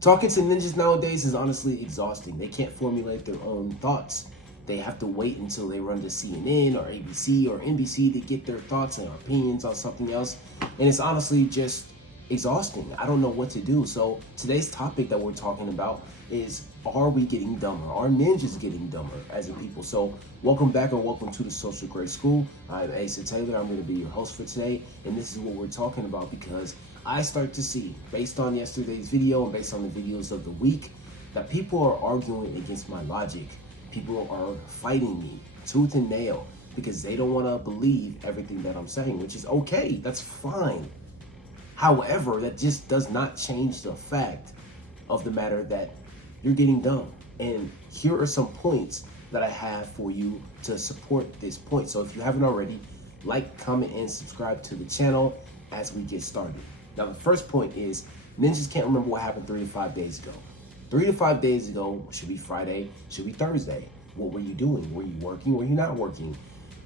Talking to ninjas nowadays is honestly exhausting. They can't formulate their own thoughts. They have to wait until they run to CNN or ABC or NBC to get their thoughts and opinions on something else. And it's honestly just exhausting. I don't know what to do. So today's topic that we're talking about is, are we getting dumber? Are ninjas getting dumber as a people? So welcome back, or welcome to the Social Grade School. I'm Asa Taylor. I'm going to be your host for today. And this is what we're talking about because I start to see, based on yesterday's video and based on the videos of the week, that people are arguing against my logic. People are fighting me tooth and nail because they don't want to believe everything that I'm saying, which is okay. That's fine. However, that just does not change the fact of the matter that you're getting dumb. And here are some points that I have for you to support this point. So if you haven't already, like, comment, and subscribe to the channel as we get started. Now, the first point is ninjas can't remember what happened 3 to 5 days ago. 3 to 5 days ago should be Friday, should be Thursday. What were you doing? Were you working? Were you not working?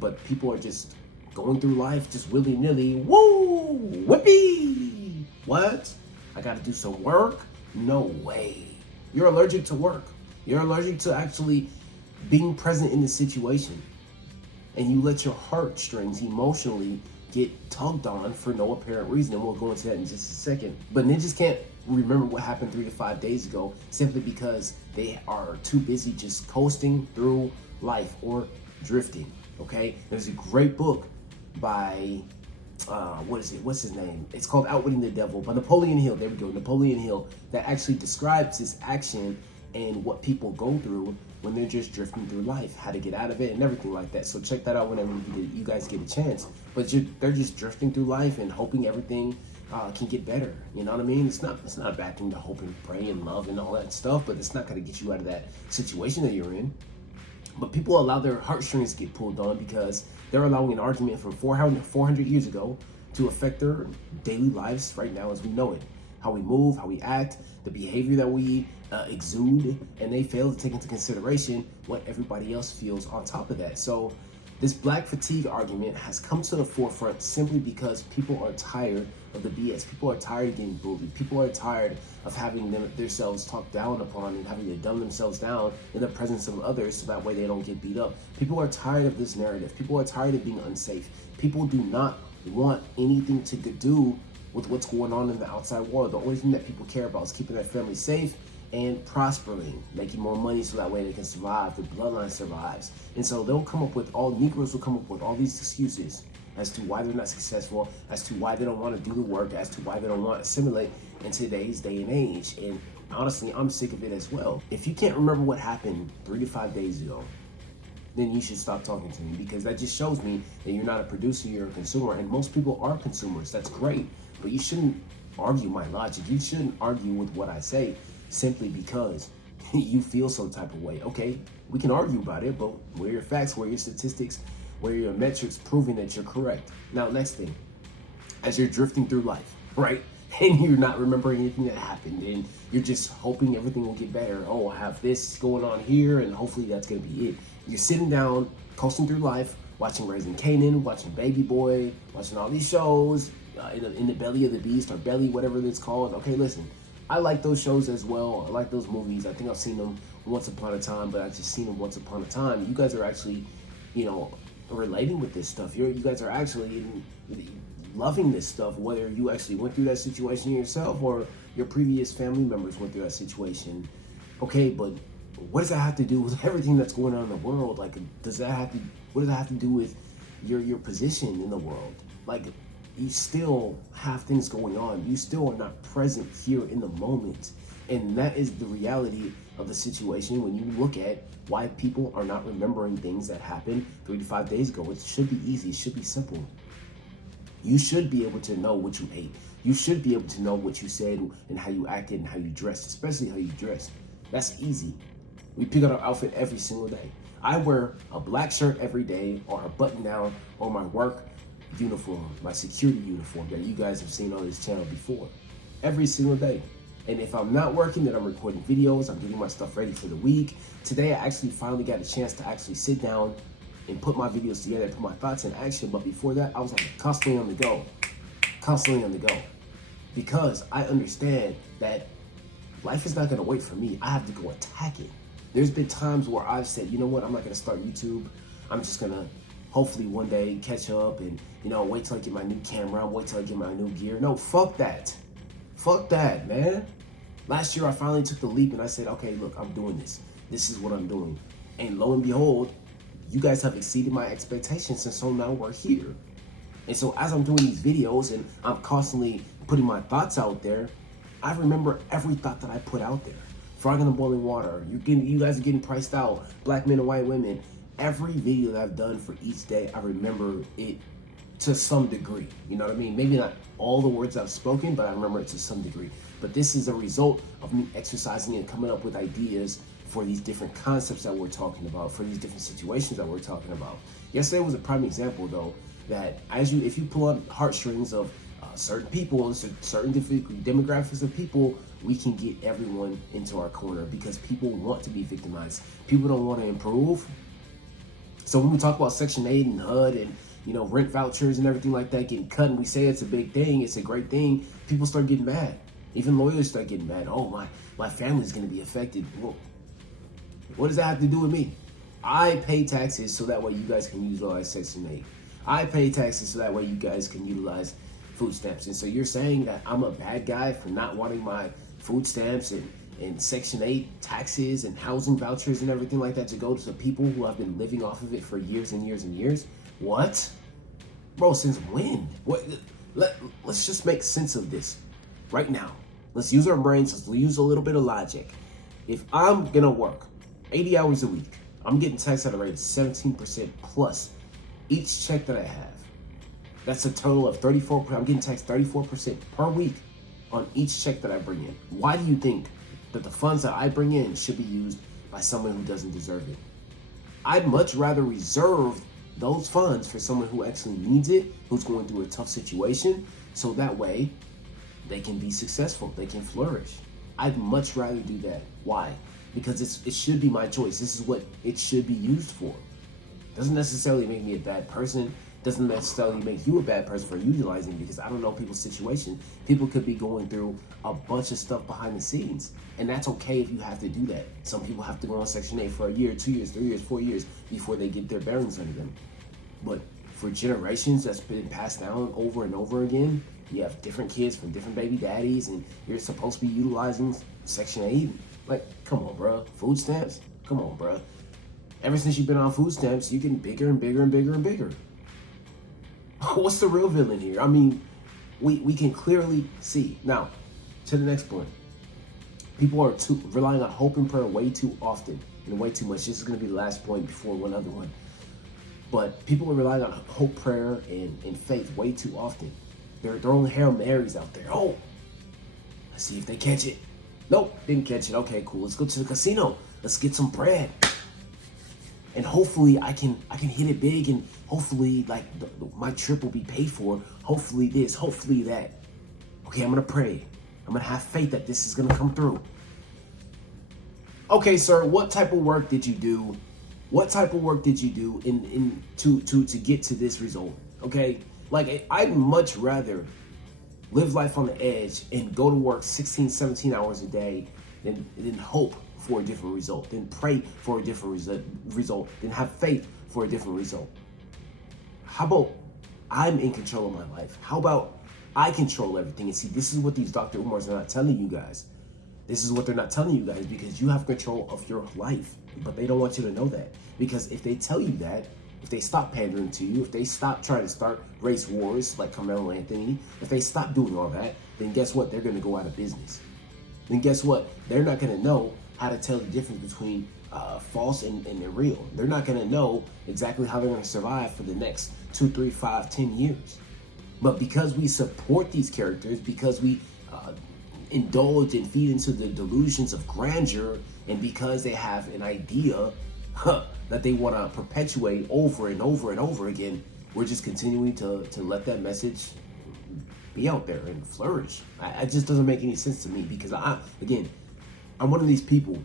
But people are just going through life just willy-nilly. Woo! Whippy! What? I gotta do some work? No way. You're allergic to work. You're allergic to actually being present in the situation. And you let your heartstrings emotionally get tugged on for no apparent reason. And we'll go into that in just a second. But ninjas can't remember what happened 3 to 5 days ago simply because they are too busy just coasting through life or drifting. Okay? There's a great book by what's his name? It's called Outwitting the Devil by Napoleon Hill. There we go, Napoleon Hill, that actually describes this action and what people go through when they're just drifting through life, how to get out of it and everything like that. So check that out whenever you guys get a chance. But they're just drifting through life and hoping everything can get better. You know what I mean? It's not a bad thing to hope and pray and love and all that stuff, but it's not going to get you out of that situation that you're in. But people allow their heartstrings to get pulled on because they're allowing an argument from 400 years ago to affect their daily lives right now as we know it. How we move, how we act, the behavior that we exude, and they fail to take into consideration what everybody else feels on top of that. So this black fatigue argument has come to the forefront simply because people are tired of the BS. People are tired of getting bullied. People are tired of having themselves talked down upon and having to dumb themselves down in the presence of others so that way they don't get beat up. People are tired of this narrative. People are tired of being unsafe. People do not want anything to do with what's going on in the outside world. The only thing that people care about is keeping their family safe and prospering, making more money so that way they can survive, their bloodline survives. And so Negroes will come up with all these excuses as to why they're not successful, as to why they don't want to do the work, as to why they don't want to assimilate in today's day and age. And honestly, I'm sick of it as well. If you can't remember what happened 3 to 5 days ago, then you should stop talking to me, because that just shows me that you're not a producer, you're a consumer. And most people are consumers. That's great. But you shouldn't argue my logic. You shouldn't argue with what I say simply because you feel some type of way. Okay, we can argue about it, but where are your facts, where are your statistics, where are your metrics proving that you're correct? Now, next thing, as you're drifting through life, right? And you're not remembering anything that happened, and you're just hoping everything will get better. Oh, I have this going on here, and hopefully that's gonna be it. You're sitting down, coasting through life, watching Raising Kanan, watching Baby Boy, watching all these shows, in the belly of the beast, or belly, whatever it's called. Okay, listen, I like those shows as well. I like those movies. I think I've seen them once upon a time, but I've just seen them once upon a time. You guys are actually, relating with this stuff. You guys are actually loving this stuff, whether you actually went through that situation yourself or your previous family members went through that situation. Okay, but what does that have to do with everything that's going on in the world? Like, what does that have to do with your position in the world? Like, you still have things going on. You still are not present here in the moment. And that is the reality of the situation when you look at why people are not remembering things that happened 3 to 5 days ago. It should be easy. It should be simple. You should be able to know what you ate. You should be able to know what you said and how you acted and how you dressed, especially how you dress. That's easy. We pick out our outfit every single day. I wear a black shirt every day, or a button down, or my work uniform, my security uniform that you guys have seen on this channel before, every single day. And if I'm not working, then I'm recording videos, I'm getting my stuff ready for the week. Today, I actually finally got a chance to actually sit down and put my videos together, put my thoughts in action. But before that, I was like constantly on the go, because I understand that life is not gonna wait for me. I have to go attack it. There's been times where I've said, you know what, I'm not gonna start YouTube. I'm just gonna hopefully one day catch up and, wait till I get my new camera, wait till I get my new gear. No, fuck that. Fuck that, man. Last year I finally took the leap and I said, okay, look, I'm doing this. This is what I'm doing. And lo and behold, you guys have exceeded my expectations, and so now we're here. And so as I'm doing these videos and I'm constantly putting my thoughts out there, I remember every thought that I put out there. Frog in the boiling water, you guys are getting priced out, black men and white women. Every video that I've done for each day, I remember it to some degree. You know what I mean? Maybe not all the words I've spoken, but I remember it to some degree. But this is a result of me exercising and coming up with ideas for these different concepts that we're talking about, for these different situations that we're talking about. Yesterday was a prime example, though, that if you pull on heartstrings of certain people, certain different demographics of people, we can get everyone into our corner because people want to be victimized. People don't want to improve. So when we talk about Section 8 and HUD and rent vouchers and everything like that getting cut, and we say it's a big thing, it's a great thing, people start getting mad. Even lawyers start getting mad. Oh, my family's going to be affected. Well, what does that have to do with me? I pay taxes so that way you guys can utilize Section 8. I pay taxes so that way you guys can utilize food stamps. And so you're saying that I'm a bad guy for not wanting my food stamps and Section 8 taxes and housing vouchers and everything like that to go to people who have been living off of it for years and years and years? What? Bro, since when? Let's just make sense of this right now. Let's use our brains. Let's use a little bit of logic. If I'm going to work 80 hours a week, I'm getting taxed at a rate of 17% plus each check that I have. That's a total of 34%. I'm getting taxed 34% per week on each check that I bring in. Why do you think that the funds that I bring in should be used by someone who doesn't deserve it? I'd much rather reserve those funds for someone who actually needs it, who's going through a tough situation, so that way they can be successful, they can flourish. I'd much rather do that. Why? Because it should be my choice. This is what it should be used for. Doesn't necessarily make me a bad person. Doesn't necessarily make you a bad person for utilizing it, because I don't know people's situation. People could be going through a bunch of stuff behind the scenes, and that's okay if you have to do that. Some people have to go on Section 8 for a year, 2 years, 3 years, 4 years before they get their bearings under them. But for generations, that's been passed down over and over again. You have different kids from different baby daddies, and you're supposed to be utilizing Section 8. Like, come on, bro. Food stamps? Come on, bro. Ever since you've been on food stamps, you're getting bigger and bigger and bigger and bigger. What's the real villain here? I mean, we can clearly see. Now, to the next point. People are relying on hope and prayer way too often and way too much. This is going to be the last point before one other one. But people are relying on hope, prayer, and faith way too often. They're throwing Hail Marys out there. Oh, let's see if they catch it. Nope, didn't catch it. Okay, cool. Let's go to the casino. Let's get some bread. And hopefully I can hit it big, and hopefully my trip will be paid for. Hopefully this, hopefully that. Okay, I'm gonna pray. I'm gonna have faith that this is gonna come through. Okay, sir, what type of work did you do? What type of work did you do to get to this result? Okay, like I'd much rather live life on the edge and go to work 16, 17 hours a day than hope for a different result, then pray for a different result, then have faith for a different result. How about I'm in control of my life? How about I control everything? And see, this is what these Dr. Umars are not telling you guys. This is what they're not telling you guys, because you have control of your life, but they don't want you to know that. Because if they tell you that, if they stop pandering to you, if they stop trying to start race wars like Carmelo Anthony, if they stop doing all that, then guess what? They're going to go out of business. Then guess what? They're not going to know how to tell the difference between false and real. They're not going to know exactly how they're going to survive for the next 2, 3, 5, 10 years. But because we support these characters, because we indulge and feed into the delusions of grandeur, and because they have an idea that they want to perpetuate over and over and over again, we're just continuing to let that message be out there and flourish. It just doesn't make any sense to me, because I'm one of these people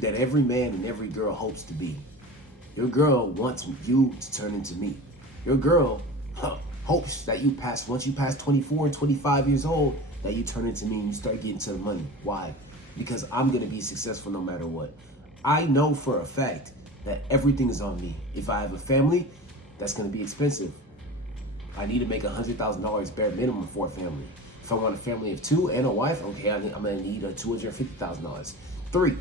that every man and every girl hopes to be. Your girl wants you to turn into me. Your girl hopes that once you pass 24 and 25 years old, that you turn into me and you start getting to the money. Why? Because I'm going to be successful no matter what. I know for a fact that everything is on me. If I have a family, that's going to be expensive. I need to make $100,000 bare minimum for a family. If I want a family of 2 and a wife, okay, I'm going to need $250,000. 3,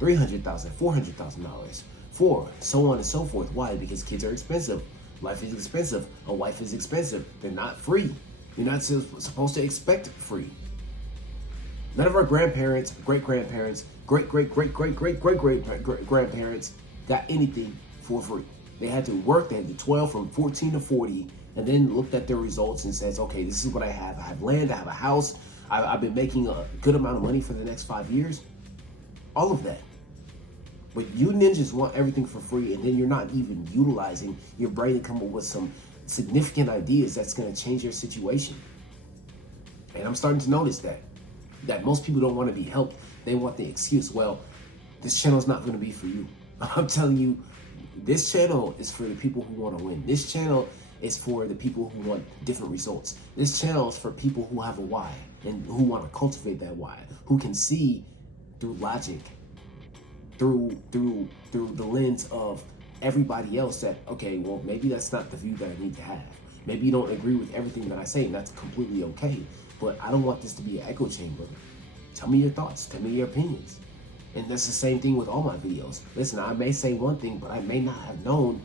$300,000, $400,000. 4, so on and so forth. Why? Because kids are expensive. Life is expensive. A wife is expensive. They're not free. You're not supposed to expect free. None of our grandparents, great-grandparents, great-great-great-great-great-great-grandparents got anything for free. They had to work. They had to 12 from 14 to 40, and then looked at their results and says, okay, this is what I have. I have land. I have a house. I've been making a good amount of money for the next 5 years. All of that. But you ninjas want everything for free, and then you're not even utilizing your brain to come up with some significant ideas that's going to change your situation. And I'm starting to notice that most people don't want to be helped. They want the excuse, well, this channel is not going to be for you. I'm telling you, this channel is for the people who want to win. This channel is for the people who want different results. This channel is for people who have a why and who want to cultivate that why, who can see through logic, through the lens of everybody else that, okay, well, maybe that's not the view that I need to have. Maybe you don't agree with everything that I say, and that's completely okay. But I don't want this to be an echo chamber. Tell me your thoughts. Tell me your opinions. And that's the same thing with all my videos. Listen, I may say one thing, but I may not have known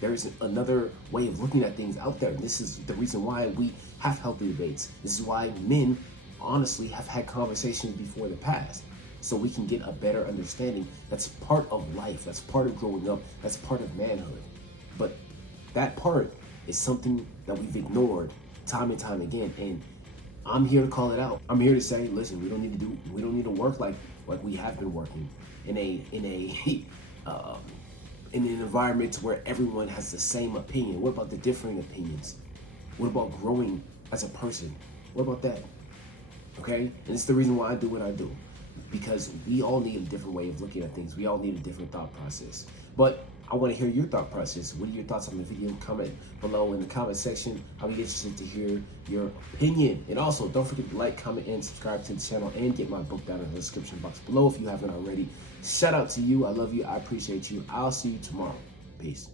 there's another way of looking at things out there. And this is the reason why we have healthy debates. This is why men, honestly, have had conversations before the past. So we can get a better understanding. That's part of life. That's part of growing up. That's part of manhood. But that part is something that we've ignored time and time again. And I'm here to call it out. I'm here to say, listen, we don't need to work like we have been working in an environment where everyone has the same opinion. What about the differing opinions? What about growing as a person? What about that? Okay? And it's the reason why I do what I do. Because we all need a different way of looking at things. We all need a different thought process. But I want to hear your thought process. What are your thoughts on the video? Comment below in the comment section. I'll be interested to hear your opinion. And also, don't forget to like, comment, and subscribe to the channel, and get my book down in the description box below if you haven't already. Shout out to you. I love you. I appreciate you. I'll see you tomorrow. Peace.